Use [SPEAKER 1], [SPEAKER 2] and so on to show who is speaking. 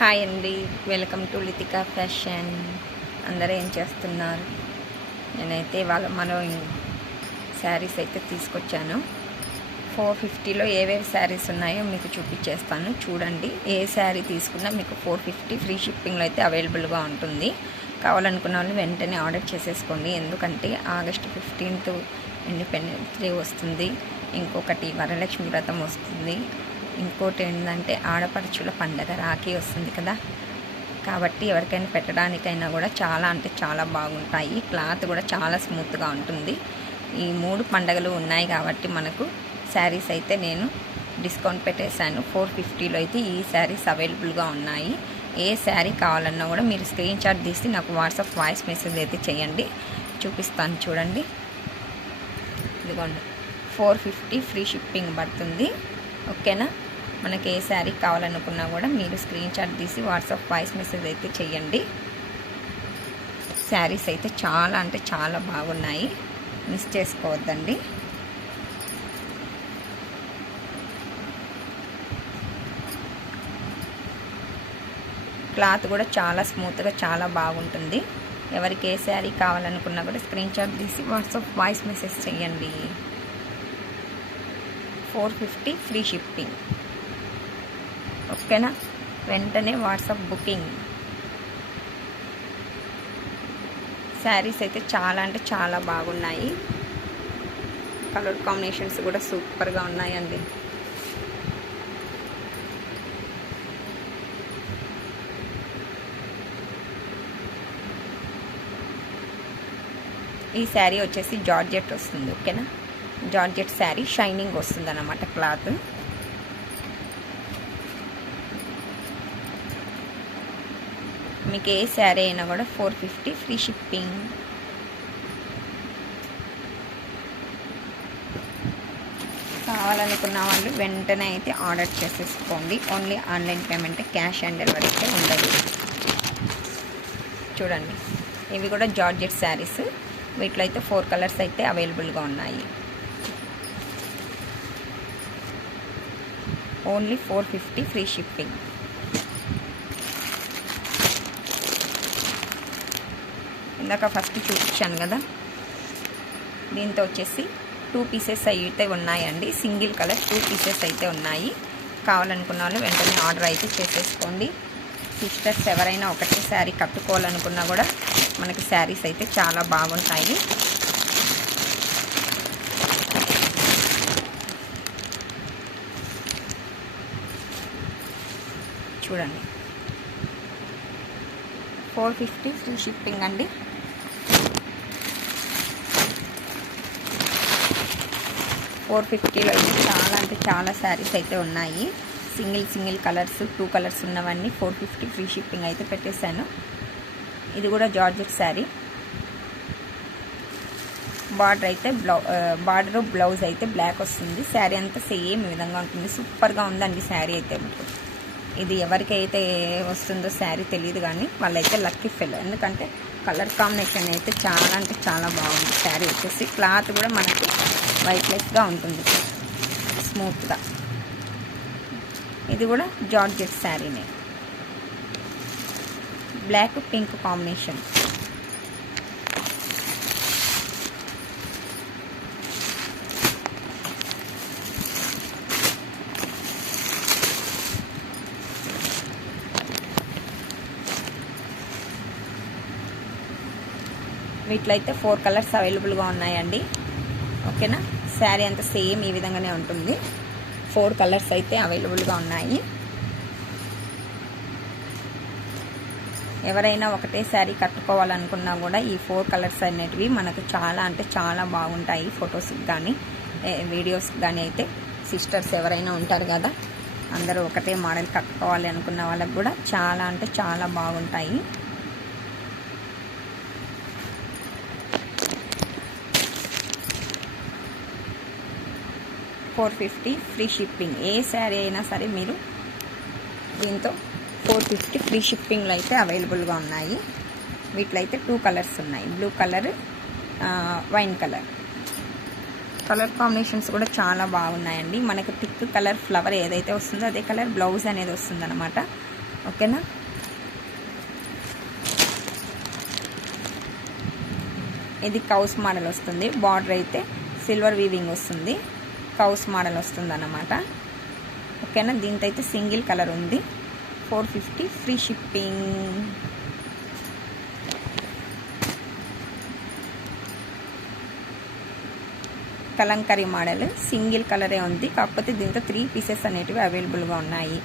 [SPEAKER 1] Hi అండి. Welcome to Lithika fashion. అందరూ ఏం చేస్తున్నారు? నేనైతే వాళ్ళ మనం శారీస్ అయితే తీసుకొచ్చాను. ఫోర్ ఫిఫ్టీలో ఏవేవి శారీస్ ఉన్నాయో మీకు చూపించేస్తాను. చూడండి ఏ శారీ తీసుకున్నా మీకు ఫోర్ ఫిఫ్టీ ఫ్రీ షిప్పింగ్లో అయితే అవైలబుల్గా ఉంటుంది. కావాలనుకున్న వాళ్ళు వెంటనే ఆర్డర్ చేసేసుకోండి. ఎందుకంటే ఆగస్ట్ ఫిఫ్టీన్త్ ఇండిపెండెన్స్ డే వస్తుంది. ఇంకొకటి వరలక్ష్మి వ్రతం వస్తుంది. ఇంకోటి ఏంటంటే ఆడపడుచుల పండగ రాఖీ వస్తుంది కదా. కాబట్టి ఎవరికైనా పెట్టడానికైనా కూడా చాలా అంటే చాలా బాగుంటాయి. క్లాత్ కూడా చాలా స్మూత్గా ఉంటుంది. ఈ మూడు పండగలు ఉన్నాయి కాబట్టి మనకు శారీస్ అయితే నేను డిస్కౌంట్ పెట్టేశాను. ఫోర్ ఫిఫ్టీలో అయితే ఈ శారీస్ అవైలబుల్గా ఉన్నాయి. ఏ శారీ కావాలన్నా కూడా మీరు స్క్రీన్ షాట్ తీసి నాకు వాట్సాప్ వాయిస్ మెసేజ్ అయితే చేయండి. చూపిస్తాను చూడండి. ఇదిగోండి. ఫోర్ ఫిఫ్టీ ఫ్రీ షిప్పింగ్ పడుతుంది. ఓకేనా? మనకి ఏ శారీ కావాలనుకున్నా కూడా మీరు స్క్రీన్ షాట్ తీసి వాట్సాప్ వాయిస్ మెసేజ్ అయితే చేయండి. శారీస్ అయితే చాలా అంటే చాలా బాగున్నాయి. మిస్ చేసుకోవద్దండి. క్లాత్ కూడా చాలా స్మూత్గా చాలా బాగుంటుంది. ఎవరికి ఏ శారీ కావాలనుకున్నా కూడా స్క్రీన్ షాట్ తీసి వాట్సాప్ వాయిస్ మెసేజ్ చేయండి. ఫోర్ ఫిఫ్టీ ఫ్రీ షిప్పింగ్ ఓకేనా? వెంటనే వాట్సాప్ బుకింగ్. శారీస్ అయితే చాలా అంటే చాలా బాగున్నాయి. కలర్ కాంబినేషన్స్ కూడా సూపర్గా ఉన్నాయండి. ఈ శారీ వచ్చేసి జార్జెట్ వస్తుంది ఓకేనా? జార్జెట్ శారీ షైనింగ్ వస్తుంది అన్నమాట క్లాత్. మీకు ఏ శారీ అయినా కూడా ఫోర్ ఫిఫ్టీ ఫ్రీ షిప్పింగ్. కావాలనుకున్న వాళ్ళు వెంటనే అయితే ఆర్డర్ చేసేసుకోండి. Only online payment cash on delivery అయితే ఉండదు. చూడండి ఇవి కూడా జార్జెట్ శారీస్. వీటిలో అయితే ఫోర్ కలర్స్ అయితే అవైలబుల్గా ఉన్నాయి. Only four fifty free shipping. ఇందాక ఫస్ట్ చూపించాను కదా. దీంతో వచ్చేసి టూ పీసెస్ అయితే ఉన్నాయండి. సింగిల్ కలర్ టూ పీసెస్ అయితే ఉన్నాయి. కావాలనుకున్న వాళ్ళు వెంటనే ఆర్డర్ అయితే చేసేసుకోండి. సిస్టర్స్ ఎవరైనా ఒకటే శారీ కట్టుకోవాలనుకున్నా కూడా మనకి శారీస్ అయితే చాలా బాగుంటాయి. చూడండి. ఫోర్ ఫిఫ్టీ ఫ్రీ షిప్పింగ్ అండి. ఫోర్ ఫిఫ్టీలో అయితే చాలా అంటే చాలా శారీస్ అయితే ఉన్నాయి. Single single colours two colours ఉన్నవన్నీ ఫోర్ ఫిఫ్టీ ఫ్రీ షిప్పింగ్ అయితే పెట్టేశాను. ఇది కూడా జార్జెట్ శారీ. బార్డర్ అయితే బ్లౌ బార్డర్ బ్లౌజ్ అయితే బ్లాక్ వస్తుంది. శారీ అంతా సేమ్ విధంగా ఉంటుంది. సూపర్గా ఉందండి శారీ అయితే. ఇది ఎవరికైతే వస్తుందో శారీ తెలియదు కానీ వాళ్ళైతే లక్కీ ఫెల్. ఎందుకంటే కలర్ కాంబినేషన్ అయితే చాలా అంటే చాలా బాగుంది. శారీ వచ్చేసి క్లాత్ కూడా మనకి వైట్లెస్గా ఉంటుంది. స్మూత్గా. ఇది కూడా జార్జెట్ శారీనే. Black pink combination. వీటిలో అయితే ఫోర్ కలర్స్ అవైలబుల్గా ఉన్నాయండి. ఓకేనా? శారీ అంతా సేమ్ ఈ విధంగానే ఉంటుంది. ఫోర్ కలర్స్ అయితే అవైలబుల్గా ఉన్నాయి. ఎవరైనా ఒకటే శారీ కట్టుకోవాలనుకున్నా కూడా ఈ ఫోర్ కలర్స్ అనేటివి మనకు చాలా అంటే చాలా బాగుంటాయి ఫొటోస్కి కానీ వీడియోస్కి కానీ అయితే. సిస్టర్స్ ఎవరైనా ఉంటారు కదా అందరూ ఒకటే మోడల్ కట్టుకోవాలి అనుకున్న వాళ్ళకి కూడా చాలా అంటే చాలా బాగుంటాయి. Four fifty free shipping. ఏ శారీ అయినా సరే మీరు దీంతో ఫోర్ ఫిఫ్టీ ఫ్రీ షిప్పింగ్లో అయితే అవైలబుల్గా ఉన్నాయి. వీటిలో అయితే టూ కలర్స్ ఉన్నాయి. Blue colour wine colour. Colour combinations కూడా చాలా బాగున్నాయండి. మనకు థిక్ కలర్ ఫ్లవర్ ఏదైతే వస్తుందో అదే కలర్ బ్లౌజ్ అనేది వస్తుందన్నమాట. ఓకేనా? ఇది కౌస్ మోడల్ వస్తుంది. బార్డర్ అయితే సిల్వర్ వీవింగ్ వస్తుంది. కౌస్ మోడల్ వస్తుంది అన్నమాట ఓకేనా? దీంతో అయితే సింగిల్ కలర్ ఉంది. Four fifty free shipping. Kalamkari model single కలరే ఉంది. కాకపోతే దీంతో త్రీ పీసెస్ అనేటివి అవైలబుల్గా ఉన్నాయి.